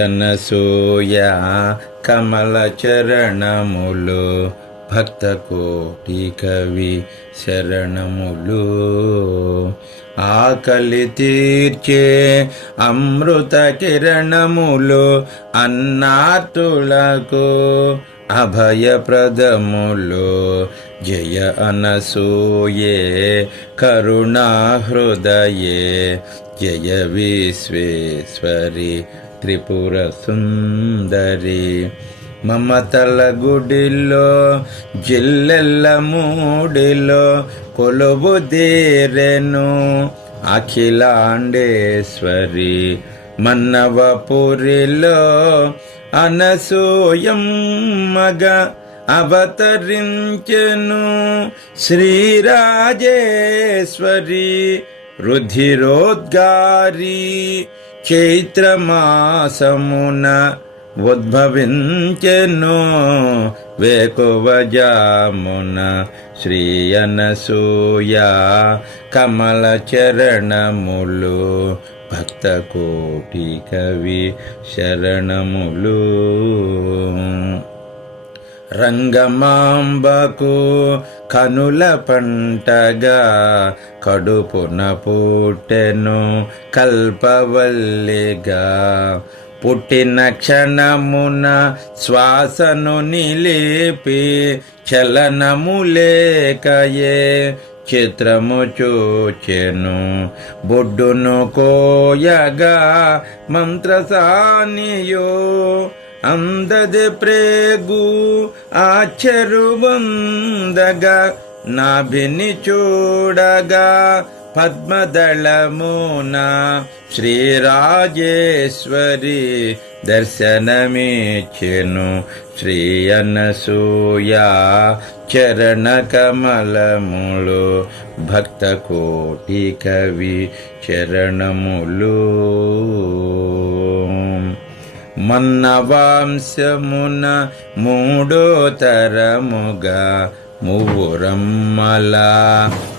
అనసూయ కమల చరణములు భక్త కోటి కవి శరణములు. ఆకలి తీర్చే అమృత కిరణములు అన్నాతులకు అభయప్రదములు. జయ అనసూయే కరుణా హృదయే జయ విశ్వేశ్వరి త్రిపుర సుందరి మమతల గుడిలో జిల్లెల్ల మూడిలో కొలువు తీరెను అఖిలాండేశ్వరి మన్నవపురిలో అనసూయం మగ అవతరించెను శ్రీరాజేశ్వరి రుధిరోద్గారి చైత్రమాసమున ఉద్భవించెను వేకువజామున శ్రీయనసూయ కమల చరణములు భక్త కోటి కవి శరణములు. రంగమాంబకు కనుల పంటగా కడుపున పుట్టెను కల్పవల్లిగా. పుట్టిన క్షణమున శ్వాసను నిలిపి చలనము లేకయే చిత్రము చూచెను. బొడ్డును కోయగా మంత్రసానియో అందది ప్రేగు ఆచరువందగా నాభిని చూడగా పద్మదళమున శ్రీరాజేశ్వరి దర్శనమిచ్చెను. శ్రీ అనసూయ చరణ కమలములు భక్త కోటి కవి చరణములు. మన్నవాంశమున మూడో తరముగా మువ్వురమ్మల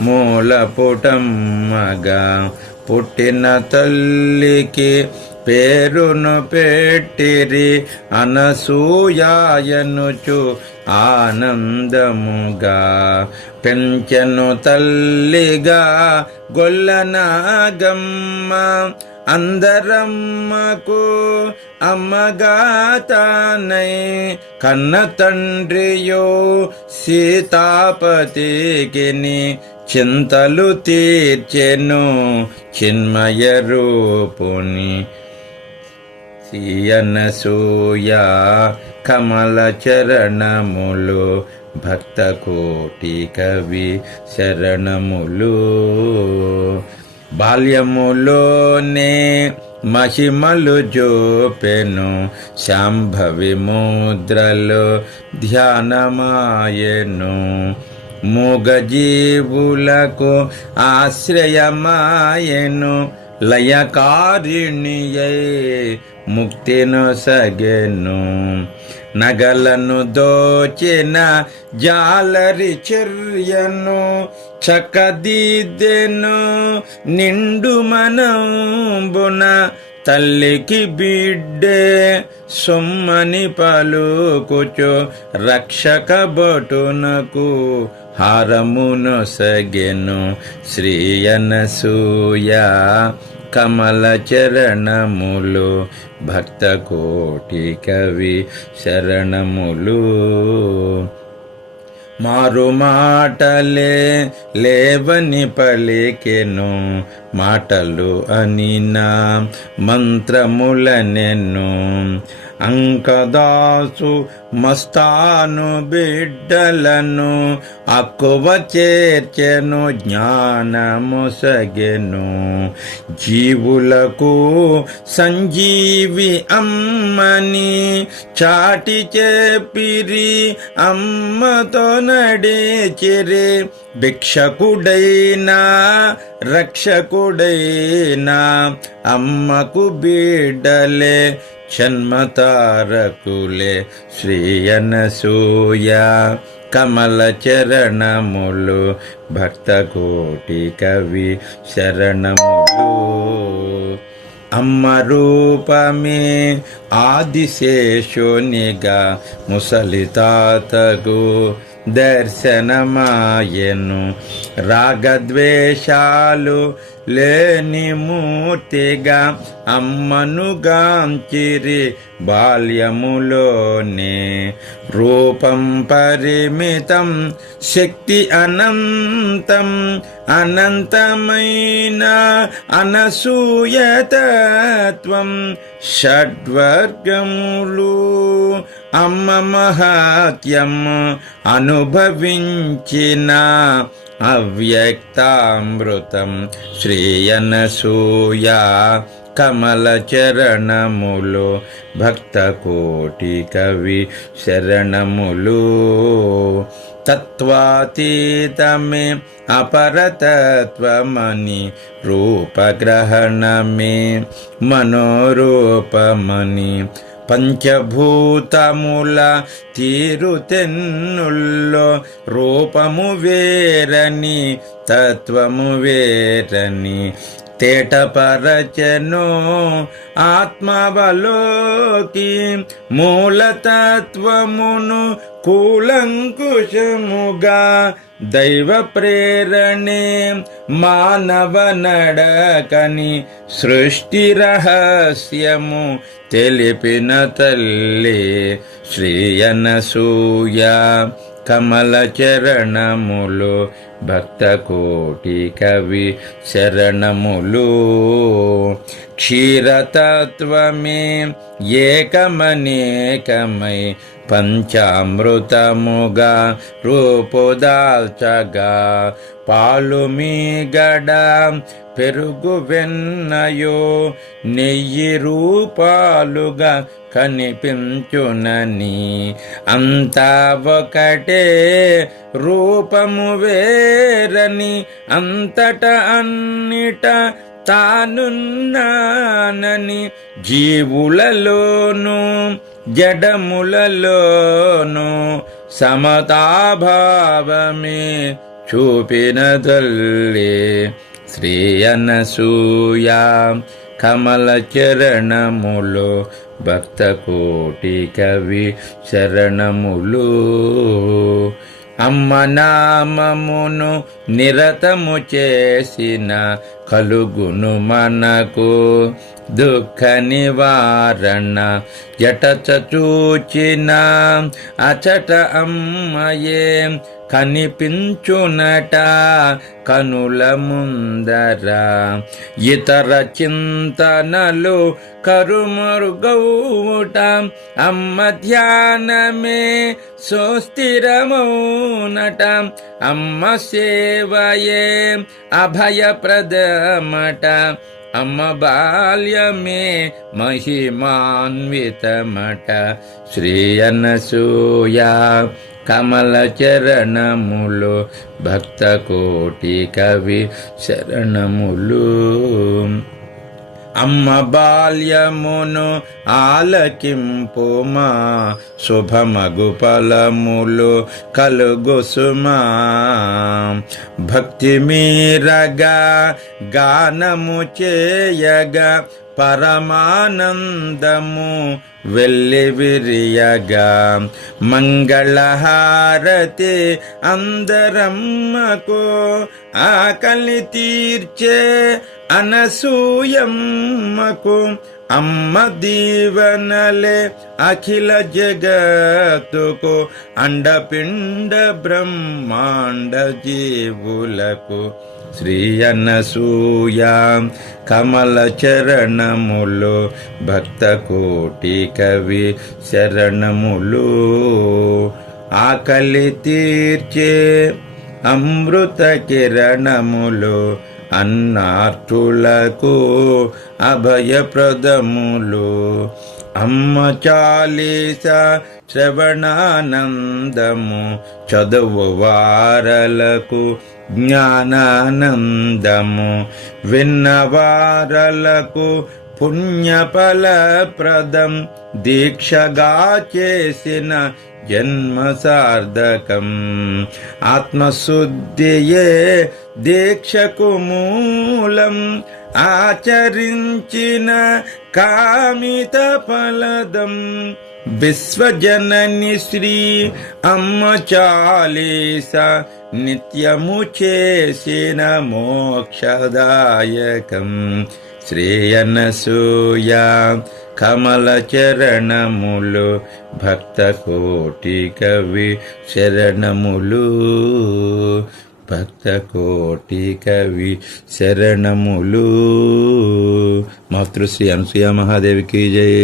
మూల పుటమ్మగా పుట్టిన తల్లికి పేరును పెట్టిరి అనసూయాయనుచు ఆనందముగా. పెంచెను తల్లిగా గొల్లనాగమ్మ అందరమ్మకు అమ్మగా తానై కన్న తండ్రియో సీతాపతికిని చింతలు తీర్చెను చిన్మయ రూపుని. సీయనసూయ కమల చరణములు భక్త కోటి కవి శరణములు. బాల్యములోనే మహిమలు జోపెను శాంభవి ముద్రలో ధ్యానమాయను. మూగజీవులకు ఆశ్రయమాయను లయకారిణియై ముక్తిను సగెను నగలను దోచిన జాలరి చర్యను చకదీదెను నిండు మనంబున తల్లికి బిడ్డే సొమ్మని పలుకుచో రక్షక బటునకు హారమును సగెను శ్రీ అనసూయ కమల చరణములు భక్త కోటి కవి శరణములు. మారు మాటలే లేవని పలికెను మాటలు అనినా మంత్రములనెను. అంకదాసు మస్తాను బిడ్డలను అక్కువ చేర్చెను జ్ఞానము సగెను. జీవులకు సంజీవి అమ్మని చాటి చెప్పిరి అమ్మతో నడిచిరి. భిక్షకుడైనా రక్షకుడైనా అమ్మకు బిడ్డలే జన్మతారకులే. శ్రీ శ్రీయనసూయ కమల చరణములు భక్త కోటి కవి శరణములు. అమ్మ రూపమే ఆదిశేషునిగా ముసలి తాతగు దర్శనమాయను. రాగద్వేషాలు లేని మూర్తిగా అమ్మను గాంచిరి బాల్యములోనే. రూపం పరిమితం శక్తి అనంతం అనంతమైన అనసూయతత్వం షడ్వర్గములు అమ్మ మహాత్యం అనుభవించిన అవ్యక్తామృతం శ్రీయనసూయ కమల చరణములు భక్త కోటి కవి శరణములు తత్వాతీతమే అపరతత్వమని రూపగ్రహణమే మనోరూపమని పంచభూతముల తీరుతెన్నుల్లో రూపము వేరని తత్వము వేరని తేటపరచను ఆత్మవలోకి మూలతత్వమును కూలంకుశముగా దైవ ప్రేరణే మానవ నడకని సృష్టి రహస్యము తెలిపిన తల్లి శ్రీయనసూయ కమల చరణములు భక్త కోటి కవి శరణములు. క్షీరతత్వమే ఏకమనేకమై పంచామృతముగా రూపుదాల్చగా పాలు మీగడ పెరుగు వెన్నయో నెయ్యి రూపాలుగా కనిపించునని అంతా ఒకటే రూపము వేరని అంతట అన్నిట తానున్నానని జీవులలోనూ జడములలోను సమతాభావమే చూపిన తల్లి శ్రీ అనసూయ కమల చరణములు భక్త కోటి కవి శరణములు. అమ్మ నామమును నిరతము చేసిన కలుగును మనకు. దుఃఖ నివారణ. జట చూచిన అచట అమ్మయే కనిపించునట కనుల ముందర. ఇతర చింతనలు కరుమరుగౌట అమ్మ ధ్యానమే సుస్థిరమౌనట. అమ్మ సేవయే అభయప్రదమట. అమ్మ బాల్యమే మహిమాన్వితమట. శ్రీ అనసూయ కమల చరణములు భక్త కోటి కవి శరణములు. అమ్మ బాల్యమును ఆలకింపుమా శుభమగు ఫలములు కలుగు సుమా భక్తి మీరగా గానము చేయగా పరమానందము వెళ్ళి విరియగా మంగళహారతి అందరమ్మకు ఆకలి తీర్చే అనసూయమ్మకు అమ్మ దీవనలే అఖిల జగత్తుకు అండపిండ బ్రహ్మాండ జీవులకు శ్రీ అనసూయ కమల చరణములు భక్త కోటి కవి శరణములు. ఆకలి తీర్చే అమృత కిరణములు అన్నార్తులకు అభయప్రదములు. అమ్మ చాలీస శ్రవణానందము చదువు వారలకు జ్ఞానానందము విన్నవారలకు పుణ్యఫలప్రదం దీక్షగా చేసిన జన్మ సార్థకం ఆత్మశుద్ధియే దీక్షకు మూలం. ఆచరించిన కామిత ఫలదం విశ్వజనని శ్రీ అమ్మ చాలీస నిత్యము చేసిన మోక్షదాయకం. శ్రేయనసూయ కమల చరణములు భక్త కోటి కవి శరణములు. భక్త కోటి కవి శరణములు. మాతృశ్రీ అనసూయ మహాదేవికి జయ